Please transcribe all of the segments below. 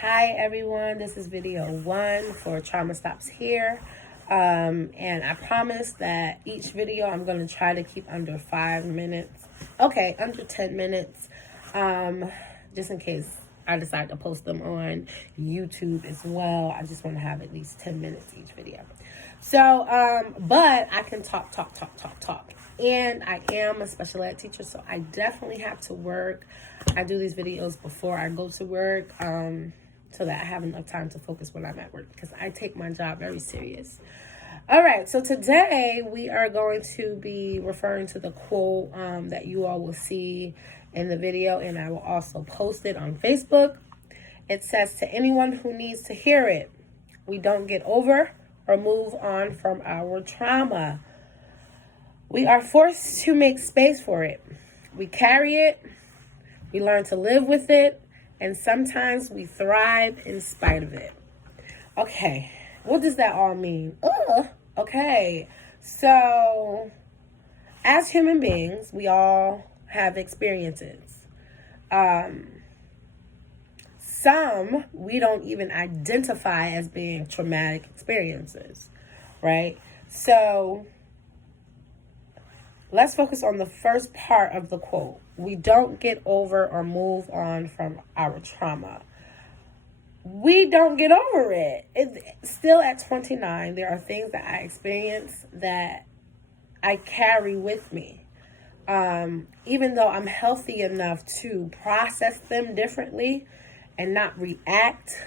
Hi everyone, this is video 1 for Trauma Stops Here. And I promise that each video I'm going to try to keep under 5 minutes. Okay, under 10 minutes. Just in case I decide to post them on YouTube as well. I just want to have at least 10 minutes each video. So, but I can talk. And I am a special ed teacher, so I definitely have to work. I do these videos before I go to work, so that I have enough time to focus when I'm at work, because I take my job very serious. All right, so today we are going to be referring to the quote that you all will see in the video, and I will also post it on Facebook. It says, "To anyone who needs to hear it, we don't get over or move on from our trauma. We are forced to make space for it. We carry it, we learn to live with it, and sometimes we thrive in spite of it." Okay, what does that all mean? Okay, so as human beings, we all have experiences. Some we don't even identify as being traumatic experiences, right? So let's focus on the first part of the quote. We don't get over or move on from our trauma. We don't get over it. Still at 29, there are things that I experience that I carry with me. Even though I'm healthy enough to process them differently and not react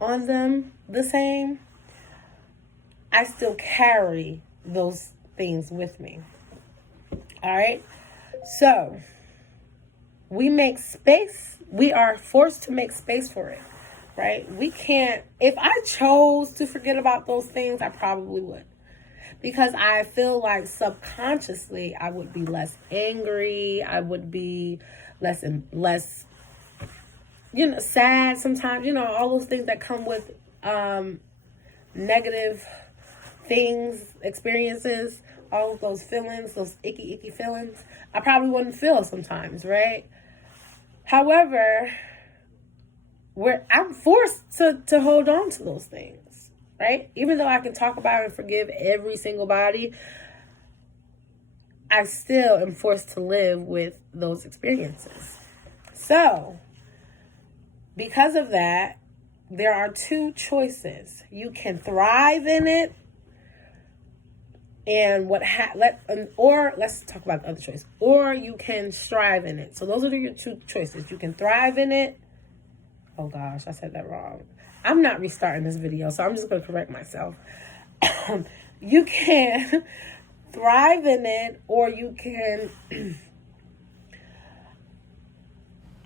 on them the same, I still carry those things with me. All right, so we make space. We are forced to make space for it, right? We can't. If I chose to forget about those things, I probably would, because I feel like subconsciously I would be less angry. I would be less, sad sometimes. All those things that come with negative things, experiences. All of those feelings, those icky feelings, I probably wouldn't feel sometimes, right? However, I'm forced to hold on to those things, right? Even though I can talk about and forgive every single body, I still am forced to live with those experiences. So, because of that, there are two choices. You can thrive in it, and or let's talk about the other choice. Or you can strive in it. So those are your two choices. You can thrive in it. Oh gosh, I said that wrong. I'm not restarting this video, so I'm just going to correct myself. You can thrive in it, or you can.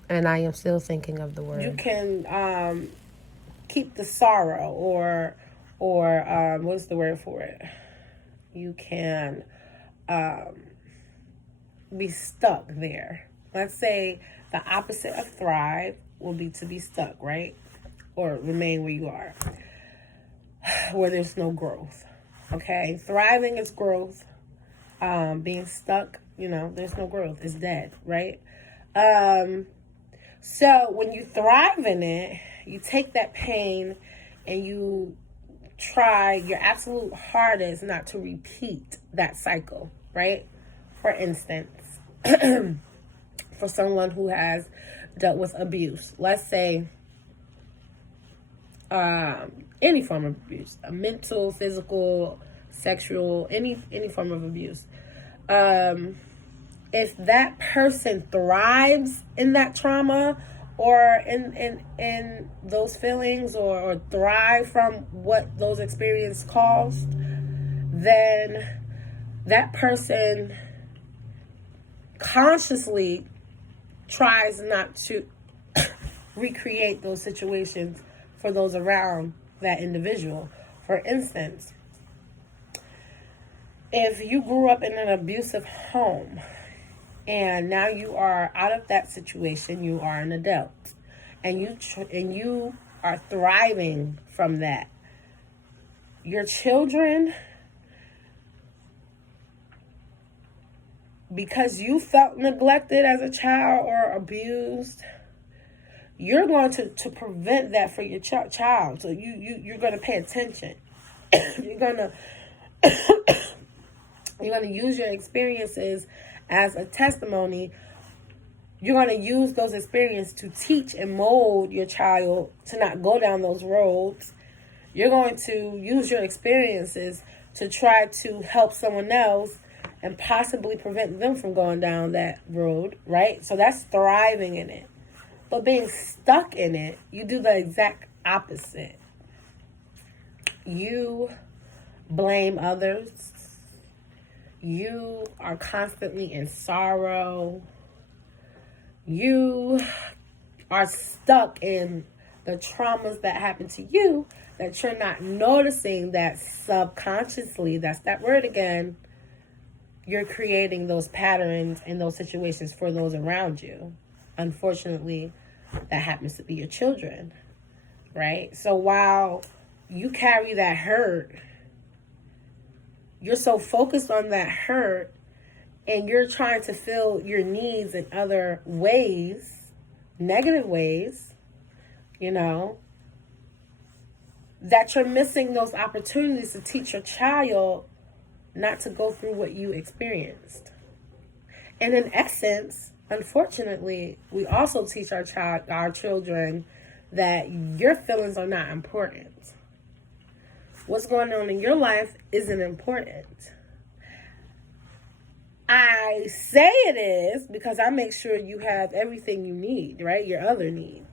And I am still thinking of the word. You can keep the sorrow, or what is the word for it? You can be stuck there. Let's say the opposite of thrive will be to be stuck, right? Or remain where you are, where there's no growth. Okay, thriving is growth. Being stuck, there's no growth. It's dead, right? So when you thrive in it, you take that pain and you try your absolute hardest not to repeat that cycle, right? For instance, for someone who has dealt with abuse, let's say any form of abuse, mental, physical, sexual, any form of abuse. If that person thrives in that trauma, or in those feelings, or thrive from what those experiences caused, then that person consciously tries not to recreate those situations for those around that individual. For instance, if you grew up in an abusive home and now you are out of that situation, you are an adult, and you are thriving from that, your children, because you felt neglected as a child or abused, you're going to prevent that for your child. So you're going to pay attention. you're going to use your experiences as a testimony. You're going to use those experiences to teach and mold your child to not go down those roads. You're going to use your experiences to try to help someone else and possibly prevent them from going down that road, right? So that's thriving in it. But being stuck in it, you do the exact opposite. You blame others. You are constantly in sorrow. You are stuck in the traumas that happen to you that you're not noticing that subconsciously, that's that word again, you're creating those patterns and those situations for those around you. Unfortunately, that happens to be your children, right? So while you carry that hurt, you're so focused on that hurt and you're trying to fill your needs in other ways, negative ways, that you're missing those opportunities to teach your child not to go through what you experienced. And in essence, unfortunately, we also teach our children that your feelings are not important. What's going on in your life isn't important. I say it is because I make sure you have everything you need, right? Your other needs.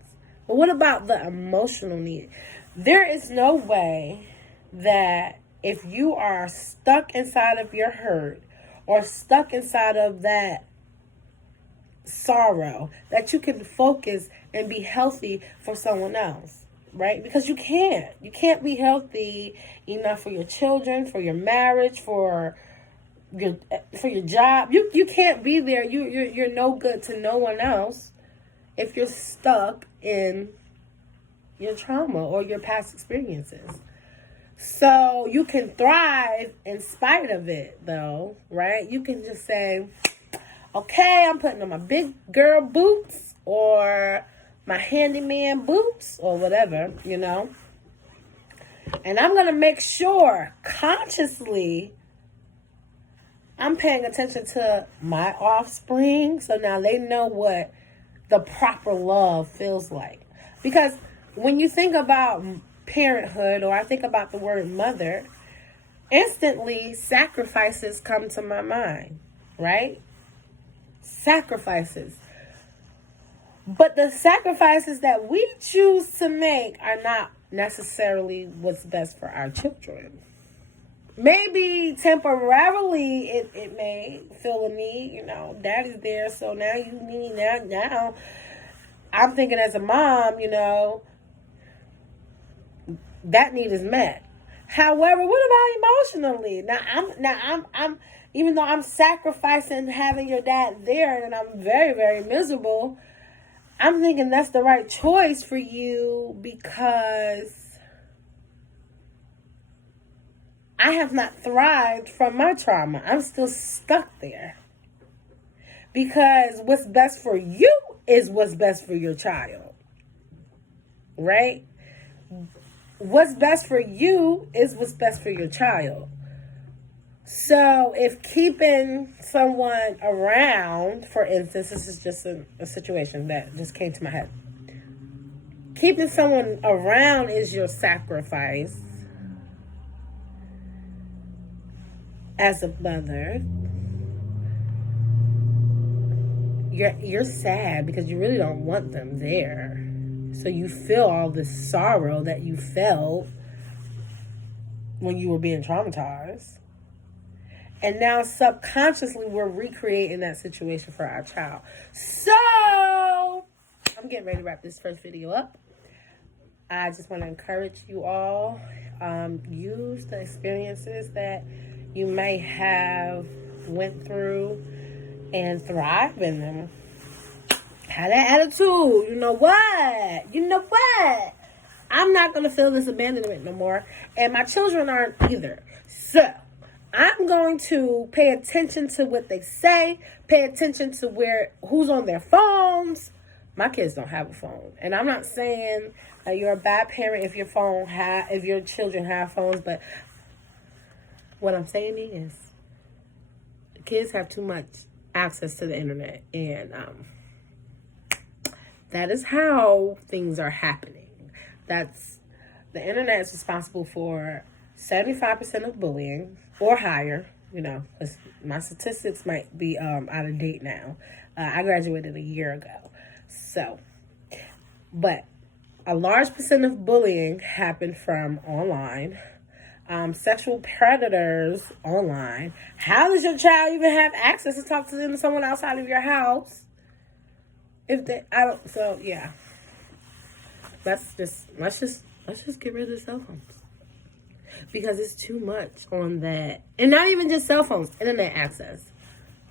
But what about the emotional need? There is no way that if you are stuck inside of your hurt or stuck inside of that sorrow, that you can focus and be healthy for someone else, right? Because you can't. You can't be healthy enough for your children, for your marriage, for your job. You can't be there. You're no good to no one else if you're stuck in your trauma or your past experiences. So you can thrive in spite of it, though, right? You can just say, okay, I'm putting on my big girl boots or my handyman boots or whatever, and I'm going to make sure consciously I'm paying attention to my offspring, so now they know what the proper love feels like. Because when you think about parenthood, or I think about the word mother, instantly sacrifices come to my mind, right? Sacrifices. But the sacrifices that we choose to make are not necessarily what's best for our children. Maybe temporarily it may fill a need, daddy's there, so now you need now. I'm thinking as a mom, that need is met. However, what about emotionally? I'm even though I'm sacrificing having your dad there and I'm very, very miserable, I'm thinking that's the right choice for you because I have not thrived from my trauma. I'm still stuck there. Because what's best for you is what's best for your child. Right? What's best for you is what's best for your child. So if keeping someone around, for instance, this is just a situation that just came to my head. Keeping someone around is your sacrifice. As a mother, you're sad because you really don't want them there. So you feel all this sorrow that you felt when you were being traumatized. And now subconsciously we're recreating that situation for our child. So I'm getting ready to wrap this first video up. I just want to encourage you all, use the experiences that you may have went through and thrive in them. Have that attitude. You know what? I'm not going to feel this abandonment no more. And my children aren't either. So I'm going to pay attention to what they say. Pay attention to who's on their phones. My kids don't have a phone. And I'm not saying that you're a bad parent if if your children have phones, but what I'm saying is the kids have too much access to the internet, and that is how things are happening. The internet is responsible for 75% of bullying or higher. You know, my statistics might be out of date now. I graduated a year ago. So, but a large percent of bullying happened from online. Sexual predators online. How does your child even have access to talk to them, someone outside of your house? Yeah. Let's just get rid of cell phones. Because it's too much on that. And not even just cell phones, internet access.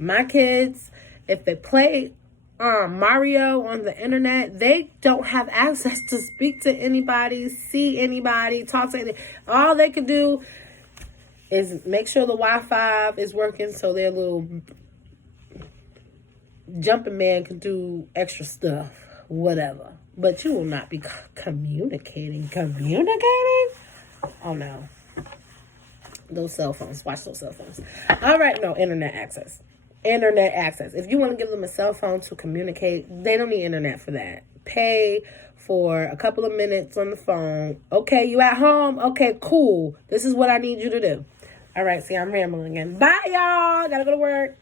My kids, if they play Mario on the internet, they don't have access to speak to anybody, see anybody, talk to anybody. All they can do is make sure the Wi-Fi is working so their little jumping man can do extra stuff, whatever. But you will not be communicating. Oh no. Those cell phones. Watch those cell phones. All right, no, internet access. If you want to give them a cell phone to communicate, they don't need internet for that. Pay for a couple of minutes on the phone. Okay, you at home? Okay, cool. This is what I need you to do. All right, see, I'm rambling again. Bye, y'all. Gotta go to work.